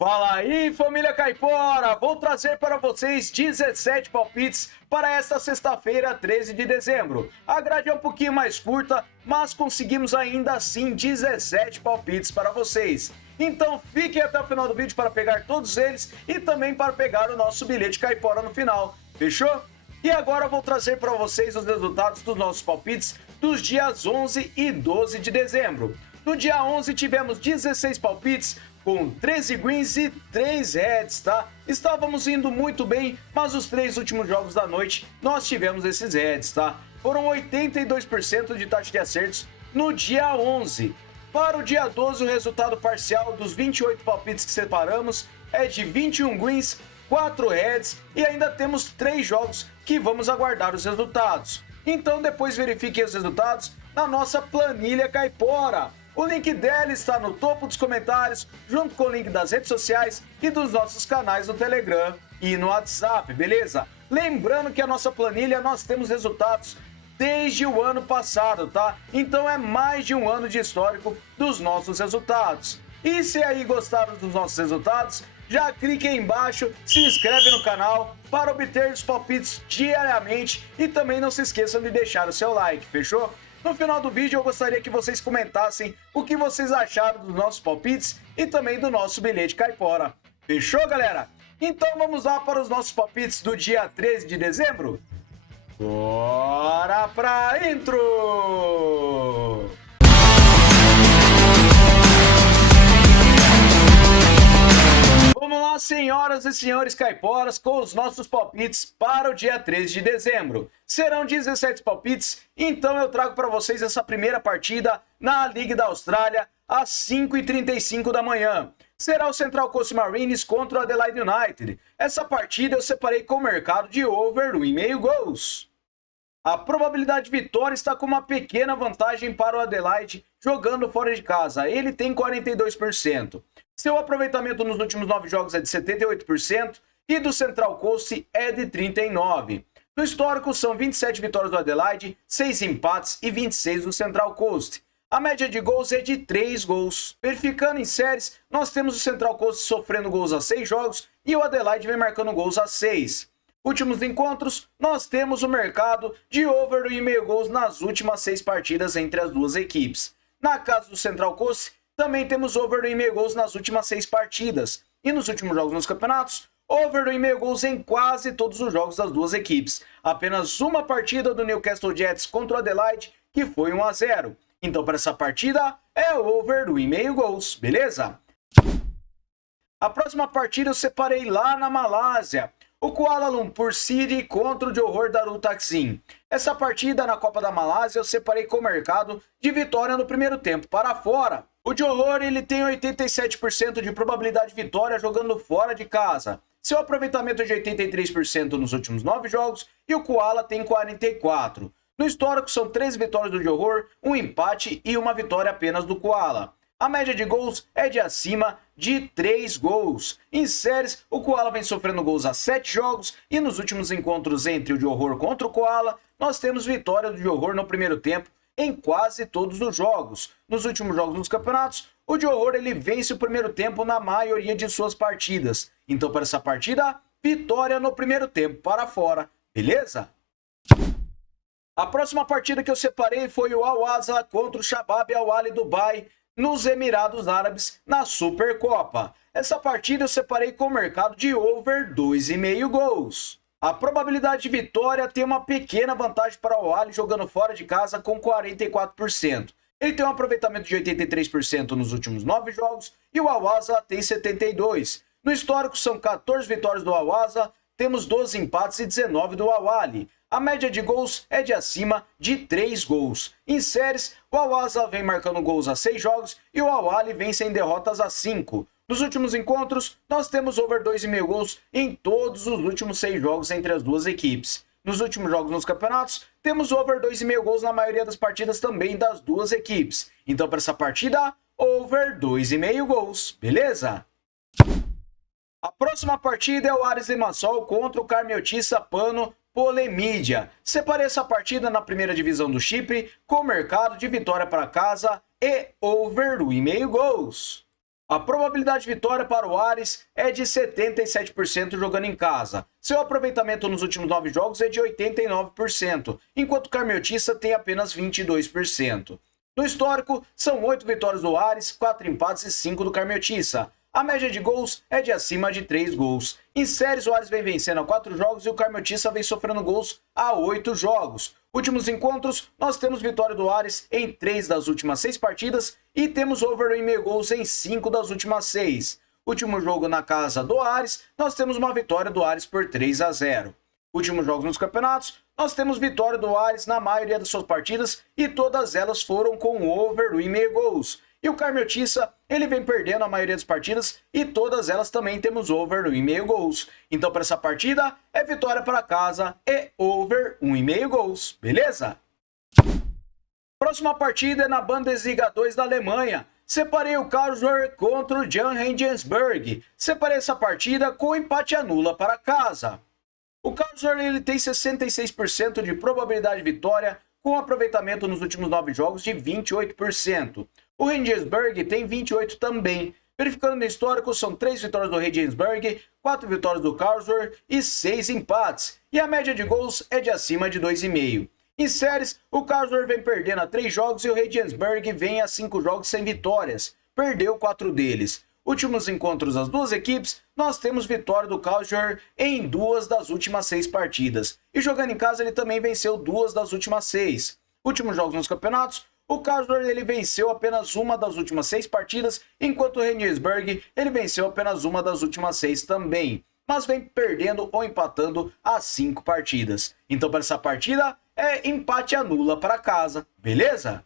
Fala aí, família Caipora! Vou trazer para vocês 17 palpites para esta sexta-feira, 13 de dezembro. A grade é um pouquinho mais curta, mas conseguimos ainda assim 17 palpites para vocês. Então fiquem até o final do vídeo para pegar todos eles e também para pegar o nosso bilhete Caipora no final. Fechou? E agora eu vou trazer para vocês os resultados dos nossos palpites dos dias 11 e 12 de dezembro. No dia 11 tivemos 16 palpites, com 13 greens e 3 reds, tá? Estávamos indo muito bem, mas os 3 últimos jogos da noite nós tivemos esses reds, tá? Foram 82% de taxa de acertos no dia 11. Para o dia 12, o resultado parcial dos 28 palpites que separamos é de 21 greens, 4 reds e ainda temos 3 jogos que vamos aguardar os resultados. Então depois verifiquem os resultados na nossa planilha Caipora. O link dela está no topo dos comentários, junto com o link das redes sociais e dos nossos canais no Telegram e no WhatsApp, beleza? Lembrando que a nossa planilha nós temos resultados desde o ano passado, tá? Então é mais de um ano de histórico dos nossos resultados. E se aí gostaram dos nossos resultados, já clique aí embaixo, se inscreve no canal para obter os palpites diariamente e também não se esqueçam de deixar o seu like, fechou? No final do vídeo eu gostaria que vocês comentassem o que vocês acharam dos nossos palpites e também do nosso bilhete Caipora. Fechou, galera? Então vamos lá para os nossos palpites do dia 13 de dezembro? Bora pra intro! Vamos lá, senhoras e senhores caiporas, com os nossos palpites para o dia 13 de dezembro. Serão 17 palpites, então eu trago para vocês essa primeira partida na Liga da Austrália, às 5h35 da manhã. Será o Central Coast Mariners contra o Adelaide United. Essa partida eu separei com o mercado de over 1,5 gols. A probabilidade de vitória está com uma pequena vantagem para o Adelaide jogando fora de casa. Ele tem 42%. Seu aproveitamento nos últimos 9 jogos é de 78% e do Central Coast é de 39%. No histórico são 27 vitórias do Adelaide, 6 empates e 26 do Central Coast. A média de gols é de 3 gols. Verificando em séries, nós temos o Central Coast sofrendo gols a 6 jogos e o Adelaide vem marcando gols a 6. Últimos encontros, nós temos o mercado de over 1,5 gols nas últimas 6 partidas entre as duas equipes. Na casa do Central Coast, também temos over 1,5 gols nas últimas 6 partidas. E nos últimos jogos nos campeonatos, over 1,5 gols em quase todos os jogos das duas equipes. Apenas uma partida do Newcastle Jets contra o Adelaide, que foi 1-0. Então, para essa partida, é over 1,5 gols, beleza? A próxima partida eu separei lá na Malásia. O Kuala Lumpur City contra o Johor Darul Taksim. Essa partida na Copa da Malásia eu separei com o mercado de vitória no primeiro tempo para fora. O Johor ele tem 87% de probabilidade de vitória jogando fora de casa. Seu aproveitamento é de 83% nos últimos 9 jogos e o Kuala tem 44%. No histórico são 3 vitórias do Johor, um empate e uma vitória apenas do Kuala. A média de gols é de acima de 3 gols. Em séries, o Kuala vem sofrendo gols a 7 jogos e nos últimos encontros entre o Johor contra o Kuala, nós temos vitória do Johor no primeiro tempo em quase todos os jogos. Nos últimos jogos nos campeonatos, o Johor ele vence o primeiro tempo na maioria de suas partidas. Então, para essa partida, vitória no primeiro tempo para fora, beleza? A próxima partida que eu separei foi o Al-Ahly contra o Shabab Al-Ahly Dubai, nos Emirados Árabes, na Supercopa. Essa partida eu separei com o mercado de over 2,5 gols. A probabilidade de vitória tem uma pequena vantagem para o Al-Ahly jogando fora de casa com 44%. Ele tem um aproveitamento de 83% nos últimos 9 jogos e o Al-Ahly tem 72%. No histórico são 14 vitórias do Al-Ahly, temos 12 empates e 19 do Al-Ahly. A média de gols é de acima de 3 gols. Em séries, o Al-Ahly vem marcando gols a 6 jogos e o Al-Ahly vem sem derrotas a 5. Nos últimos encontros, nós temos over 2,5 gols em todos os últimos 6 jogos entre as duas equipes. Nos últimos jogos nos campeonatos, temos over 2,5 gols na maioria das partidas também das duas equipes. Então, para essa partida, over 2,5 gols, beleza? A próxima partida é o Aris Limassol contra o Carmelty Sapano Polemídia. Separei essa partida na primeira divisão do Chipre com mercado de vitória para casa e over 1,5 gols. A probabilidade de vitória para o Ares é de 77% jogando em casa. Seu aproveitamento nos últimos 9 jogos é de 89%, enquanto o Carmeltissa tem apenas 22%. No histórico, são 8 vitórias do Ares, 4 empates e 5 do Carmeltissa. A média de gols é de acima de 3 gols. Em séries, o Ares vem vencendo a 4 jogos e o Carmeltissa vem sofrendo gols a 8 jogos. Últimos encontros, nós temos vitória do Ares em 3 das últimas 6 partidas e temos over 1,5 gols em 5 das últimas 6. Último jogo na casa do Ares, nós temos uma vitória do Ares por 3-0. Últimos jogos nos campeonatos, nós temos vitória do Ares na maioria das suas partidas e todas elas foram com over 1,5 gols. E o Carmeltissa, ele vem perdendo a maioria das partidas e todas elas também temos over 1,5 gols. Então, para essa partida, é vitória para casa e over 1,5 gols, beleza? Próxima partida é na Bundesliga 2 da Alemanha. Separei o Karlsruhe contra o Jan Regensburg. Separei essa partida com empate anula para casa. O Karlsruhe ele tem 66% de probabilidade de vitória, com aproveitamento nos últimos 9 jogos de 28%. O Regensburg tem 28% também. Verificando no histórico, são 3 vitórias do Regensburg, 4 vitórias do Karlsruhe e 6 empates. E a média de gols é de acima de 2,5. Em séries, o Karlsruhe vem perdendo a 3 jogos e o Regensburg vem a 5 jogos sem vitórias. Perdeu 4 deles. Últimos encontros das duas equipes, nós temos vitória do Karlsruhe em 2 das últimas 6 partidas. E jogando em casa, ele também venceu 2 das últimas 6. Últimos jogos nos campeonatos, o Karlsruhe ele venceu apenas 1 das últimas 6 partidas, enquanto o Regensburg ele venceu apenas 1 das últimas 6 também. Mas vem perdendo ou empatando as 5 partidas. Então, para essa partida, é empate anula para casa, beleza?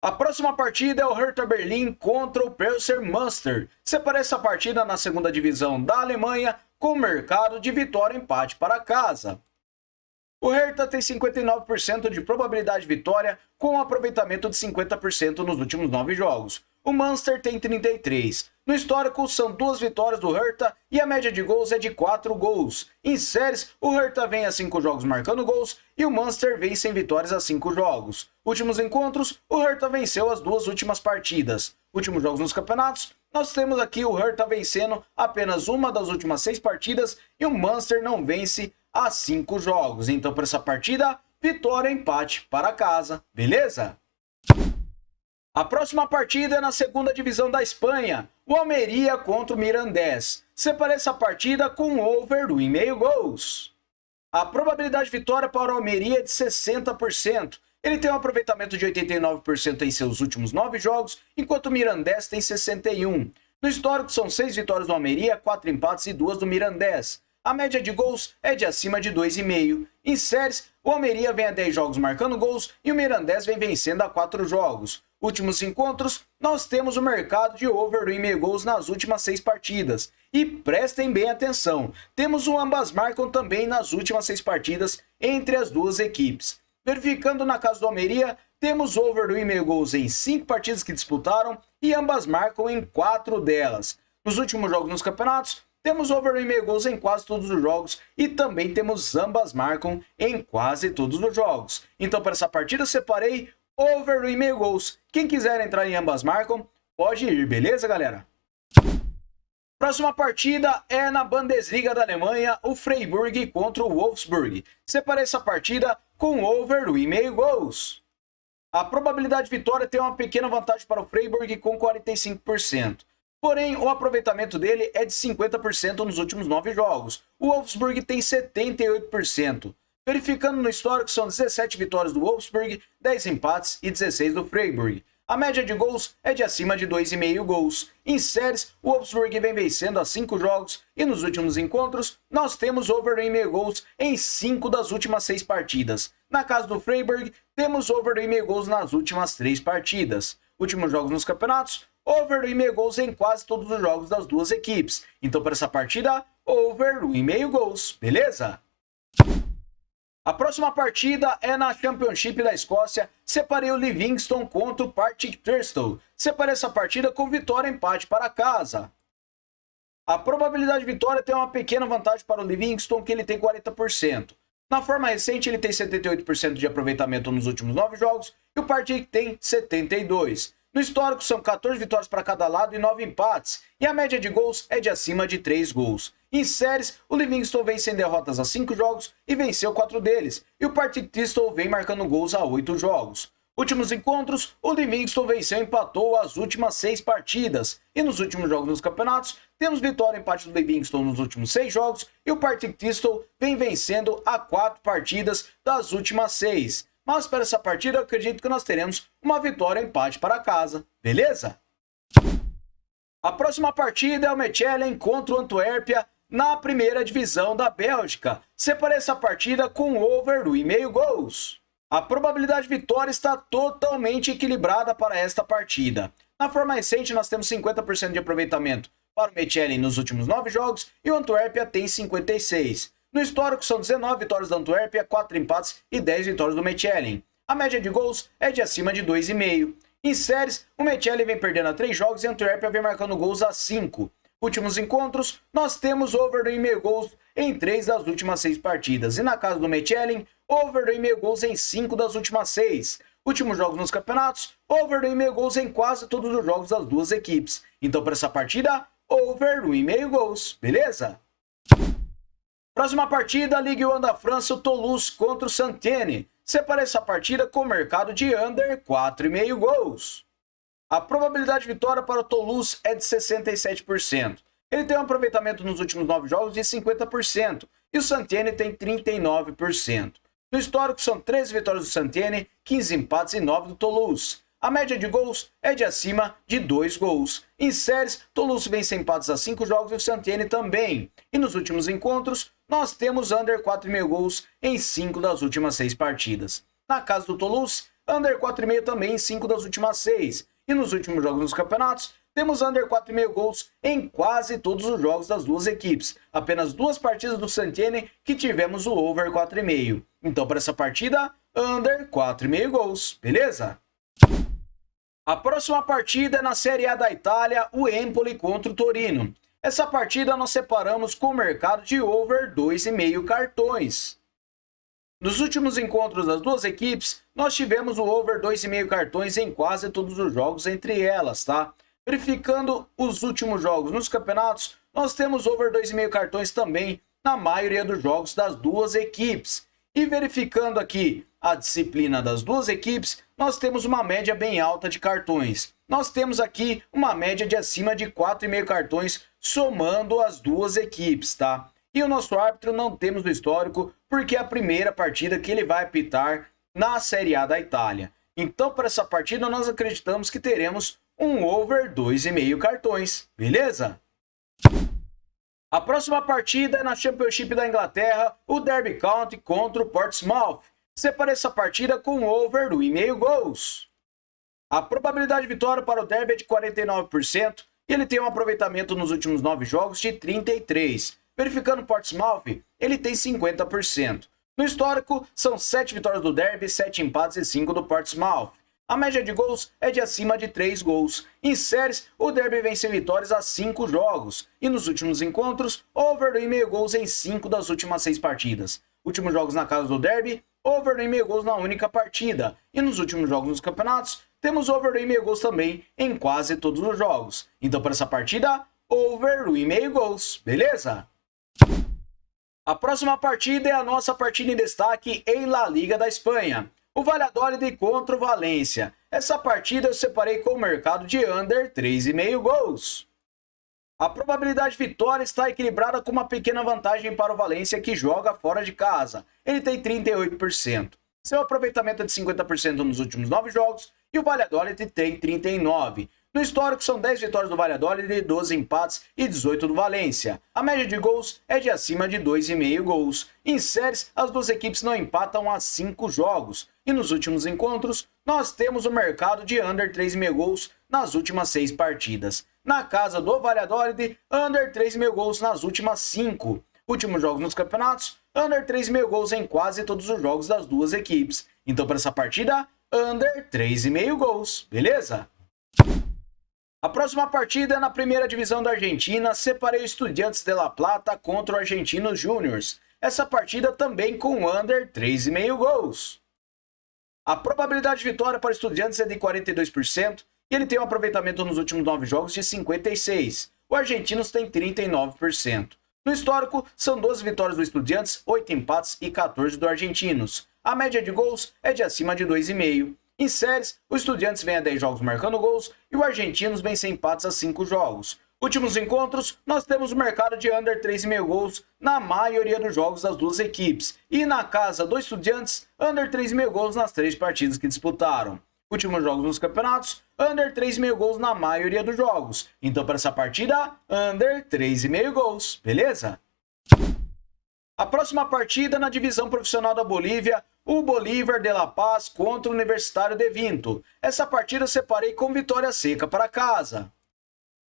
A próxima partida é o Hertha Berlim contra o Preußer Münster. Separei essa partida na segunda divisão da Alemanha com mercado de vitória e empate para casa. O Hertha tem 59% de probabilidade de vitória, com um aproveitamento de 50% nos últimos 9 jogos. O Münster tem 33%. No histórico, são 2 vitórias do Hertha e a média de gols é de 4 gols. Em séries, o Hertha vem a 5 jogos marcando gols e o Münster vem sem vitórias a 5 jogos. Últimos encontros, o Hertha venceu as 2 últimas partidas. Últimos jogos nos campeonatos, nós temos aqui o Hertha vencendo apenas 1 das últimas 6 partidas e o Münster não vence a 5 jogos. Então, para essa partida, vitória e empate para casa, beleza? A próxima partida é na segunda divisão da Espanha, o Almeria contra o Mirandés. Separei essa partida com over 1,5 gols. A probabilidade de vitória para o Almeria é de 60%. Ele tem um aproveitamento de 89% em seus últimos 9 jogos, enquanto o Mirandés tem 61%. No histórico, são 6 vitórias do Almeria, 4 empates e 2 do Mirandés. A média de gols é de acima de 2,5. Em séries, o Almeria vem a 10 jogos marcando gols e o Mirandés vem vencendo a 4 jogos. Últimos encontros, nós temos o mercado de over 1,5 gols nas últimas 6 partidas. E prestem bem atenção, temos o ambas marcam também nas últimas 6 partidas entre as duas equipes. Verificando na casa do Almeria, temos over 1,5 gols em 5 partidas que disputaram e ambas marcam em 4 delas. Nos últimos jogos nos campeonatos, temos over 1,5 gols em quase todos os jogos e também temos ambas marcam em quase todos os jogos. Então, para essa partida, eu separei over 1,5 gols. Quem quiser entrar em ambas marcam, pode ir, beleza, galera? Próxima partida é na Bundesliga da Alemanha, o Freiburg contra o Wolfsburg. Separei essa partida com over 1,5 gols. A probabilidade de vitória tem uma pequena vantagem para o Freiburg com 45%. Porém, o aproveitamento dele é de 50% nos últimos 9 jogos. O Wolfsburg tem 78%. Verificando no histórico, são 17 vitórias do Wolfsburg, 10 empates e 16 do Freiburg. A média de gols é de acima de 2,5 gols. Em séries, o Wolfsburg vem vencendo a 5 jogos e nos últimos encontros, nós temos over 1,5 gols em 5 das últimas 6 partidas. Na casa do Freiburg, temos over 1,5 gols nas últimas 3 partidas. Últimos jogos nos campeonatos, over 1,5 gols em quase todos os jogos das duas equipes. Então, para essa partida, over 1,5 gols, beleza? A próxima partida é na Championship da Escócia. Separei o Livingston contra o Partick Thistle. Separei essa partida com vitória e empate para casa. A probabilidade de vitória tem uma pequena vantagem para o Livingston, que ele tem 40%. Na forma recente, ele tem 78% de aproveitamento nos últimos 9 jogos e o Partick tem 72%. No histórico, são 14 vitórias para cada lado e 9 empates, e a média de gols é de acima de 3 gols. Em séries, o Livingston vem sem derrotas a 5 jogos e venceu 4 deles, e o Partick Thistle vem marcando gols a 8 jogos. Últimos encontros, o Livingston venceu e empatou as últimas 6 partidas, e nos últimos jogos dos campeonatos, temos vitória e empate do Livingston nos últimos 6 jogos, e o Partick Thistle vem vencendo a 4 partidas das últimas 6. Mas para essa partida eu acredito que nós teremos uma vitória e empate para casa, beleza? A próxima partida é o Mechelen contra o Antuérpia na primeira divisão da Bélgica. Separei essa partida com over do 1,5 gols. A probabilidade de vitória está totalmente equilibrada para esta partida. Na forma recente nós temos 50% de aproveitamento para o Mechelen nos últimos 9 jogos e o Antuérpia tem 56%. No histórico, são 19 vitórias da Antuérpia, 4 empates e 10 vitórias do Mechelen. A média de gols é de acima de 2,5. Em séries, o Mechelen vem perdendo a 3 jogos e a Antuérpia vem marcando gols a 5. Últimos encontros, nós temos over do 1,5 gols em 3 das últimas 6 partidas. E na casa do Mechelen, over do 1,5 gols em 5 das últimas 6. Últimos jogos nos campeonatos, over do 1,5 gols em quase todos os jogos das duas equipes. Então, para essa partida, over do 1,5 gols, beleza? Próxima partida, Ligue 1 da França, o Toulouse contra o Saint-Étienne. Separei essa partida com o mercado de under 4,5 gols. A probabilidade de vitória para o Toulouse é de 67%. Ele tem um aproveitamento nos últimos 9 jogos de 50%. E o Saint-Étienne tem 39%. No histórico, são 13 vitórias do Saint-Étienne, 15 empates e 9 do Toulouse. A média de gols é de acima de 2 gols. Em séries, Toulouse vence empates a 5 jogos e o Saint-Étienne também. E nos últimos encontros, nós temos under 4,5 gols em 5 das últimas 6 partidas. Na casa do Toulouse, under 4,5 também em 5 das últimas 6. E nos últimos jogos dos campeonatos, temos under 4,5 gols em quase todos os jogos das duas equipes. Apenas 2 partidas do Saint-Étienne que tivemos o over 4,5. Então, para essa partida, under 4,5 gols, beleza? A próxima partida é na Série A da Itália, o Empoli contra o Torino. Essa partida nós separamos com o mercado de over 2,5 cartões. Nos últimos encontros das duas equipes, nós tivemos o over 2,5 cartões em quase todos os jogos entre elas, tá? Verificando os últimos jogos nos campeonatos, nós temos over 2,5 cartões também na maioria dos jogos das duas equipes. E verificando aqui a disciplina das duas equipes, nós temos uma média bem alta de cartões. Nós temos aqui uma média de acima de 4,5 cartões somando as duas equipes, tá? E o nosso árbitro não temos no histórico porque é a primeira partida que ele vai apitar na Série A da Itália. Então, para essa partida, nós acreditamos que teremos um over 2,5 cartões, beleza? A próxima partida é na Championship da Inglaterra, o Derby County contra o Portsmouth. Separei essa partida com over do 1,5 gols. A probabilidade de vitória para o Derby é de 49% e ele tem um aproveitamento nos últimos 9 jogos de 33%. Verificando o Portsmouth, ele tem 50%. No histórico, são 7 vitórias do Derby, 7 empates e 5 do Portsmouth. A média de gols é de acima de 3 gols. Em séries, o Derby venceu vitórias a 5 jogos. E nos últimos encontros, over do 1,5 gols em 5 das últimas 6 partidas. Últimos jogos na casa do Derby, over do 1,5 gols na única partida. E nos últimos jogos nos campeonatos, temos over do 1,5 gols também em quase todos os jogos. Então, para essa partida, over do 1,5 gols, beleza? A próxima partida é a nossa partida em destaque em La Liga da Espanha. O Valladolid contra o Valência. Essa partida eu separei com o mercado de under 3,5 gols. A probabilidade de vitória está equilibrada com uma pequena vantagem para o Valência que joga fora de casa. Ele tem 38%. Seu aproveitamento é de 50% nos últimos 9 jogos e o Valladolid tem 39%. No histórico, são 10 vitórias do Valladolid, 12 empates e 18 do Valência. A média de gols é de acima de 2,5 gols. Em séries, as duas equipes não empatam há 5 jogos. E nos últimos encontros, nós temos o mercado de under 3,5 gols nas últimas 6 partidas. Na casa do Valladolid, under 3,5 gols nas últimas 5. Últimos jogos nos campeonatos, under 3,5 gols em quase todos os jogos das duas equipes. Então, para essa partida, under 3,5 gols, beleza? A próxima partida é na primeira divisão da Argentina. Separei o Estudiantes de La Plata contra o Argentinos Júniors. Essa partida também com under 3,5 gols. A probabilidade de vitória para o Estudiantes é de 42% e ele tem um aproveitamento nos últimos 9 jogos de 56%. O Argentinos tem 39%. No histórico, são 12 vitórias do Estudiantes, 8 empates e 14 do Argentinos. A média de gols é de acima de 2,5. Em séries, o Estudiantes vem a 10 jogos marcando gols e o Argentinos vem sem empates a 5 jogos. Últimos encontros, nós temos o mercado de under 3,5 gols na maioria dos jogos das duas equipes. E na casa do Estudiantes, under 3,5 gols nas 3 partidas que disputaram. Últimos jogos nos campeonatos, under 3,5 gols na maioria dos jogos. Então, para essa partida, under 3,5 gols, beleza? A próxima partida na divisão profissional da Bolívia, o Bolívar de La Paz contra o Universitário de Vinto. Essa partida eu separei com vitória seca para casa.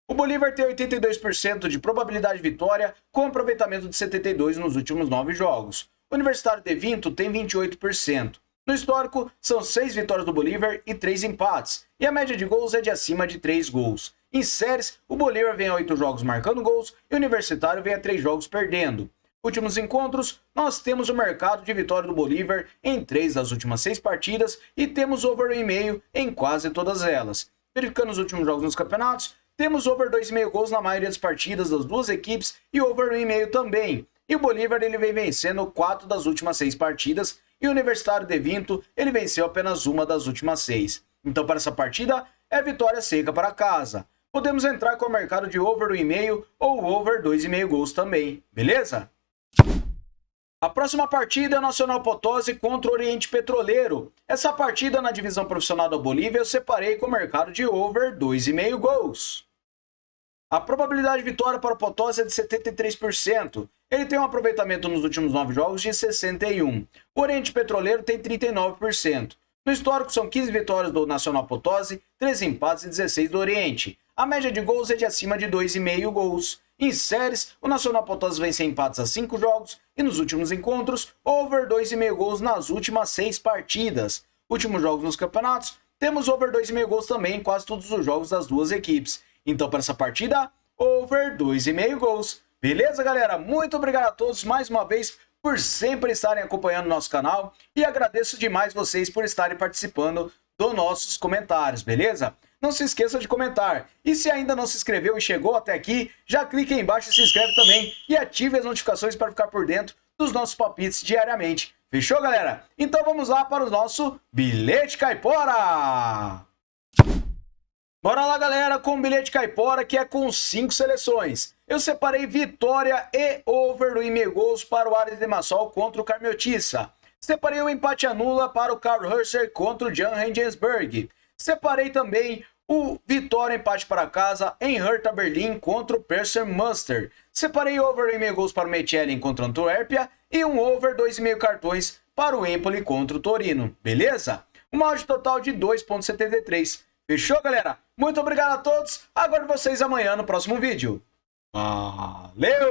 O Bolívar tem 82% de probabilidade de vitória, com aproveitamento de 72% nos últimos 9 jogos. O Universitário de Vinto tem 28%. No histórico, são 6 vitórias do Bolívar e 3 empates, e a média de gols é de acima de 3 gols. Em séries, o Bolívar vem a 8 jogos marcando gols e o Universitário vem a 3 jogos perdendo. Últimos encontros, nós temos o mercado de vitória do Bolívar em 3 das últimas 6 partidas e temos over 1,5 em quase todas elas. Verificando os últimos jogos nos campeonatos, temos over 2,5 gols na maioria das partidas das duas equipes e over 1,5 também. E o Bolívar ele vem vencendo 4 das últimas 6 partidas e o Universitário de Vinto ele venceu apenas uma das últimas 6. Então para essa partida é vitória seca para casa. Podemos entrar com o mercado de over 1,5 ou over 2,5 gols também, beleza? A próxima partida é Nacional Potosí contra o Oriente Petroleiro. Essa partida na divisão profissional da Bolívia eu separei com o mercado de over 2,5 gols. A probabilidade de vitória para o Potosí é de 73%. Ele tem um aproveitamento nos últimos 9 jogos de 61%. O Oriente Petroleiro tem 39%. No histórico são 15 vitórias do Nacional Potosí, 13 empates e 16 do Oriente. A média de gols é de acima de 2,5 gols. Em séries, o Nacional Potosí vem sem empates a 5 jogos e nos últimos encontros, over 2,5 gols nas últimas 6 partidas. Últimos jogos nos campeonatos, temos over 2,5 gols também em quase todos os jogos das duas equipes. Então, para essa partida, over 2,5 gols. Beleza, galera? Muito obrigado a todos mais uma vez por sempre estarem acompanhando o nosso canal e agradeço demais vocês por estarem participando dos nossos comentários, beleza? Não se esqueça de comentar. E se ainda não se inscreveu e chegou até aqui, já clique aí embaixo e se inscreve também e ative as notificações para ficar por dentro dos nossos palpites diariamente. Fechou, galera? Então vamos lá para o nosso Bilhete Caipora! Bora lá, galera, com o Bilhete Caipora, que é com 5 seleções. Eu separei vitória e over do 1,5 gols para o Ares Limassol contra o Carmeltissa. Separei o empate anula para o Karl Husser contra o Jan Regensburg. Separei também o vitória empate para casa em Hertha Berlim contra o Perser Münster. Separei over 1,5 gols para o Mechelen contra o Antuérpia e um over 2,5 cartões para o Empoli contra o Torino. Beleza? Uma odd total de 2,73. Fechou, galera? Muito obrigado a todos. Aguardo vocês amanhã no próximo vídeo. Valeu!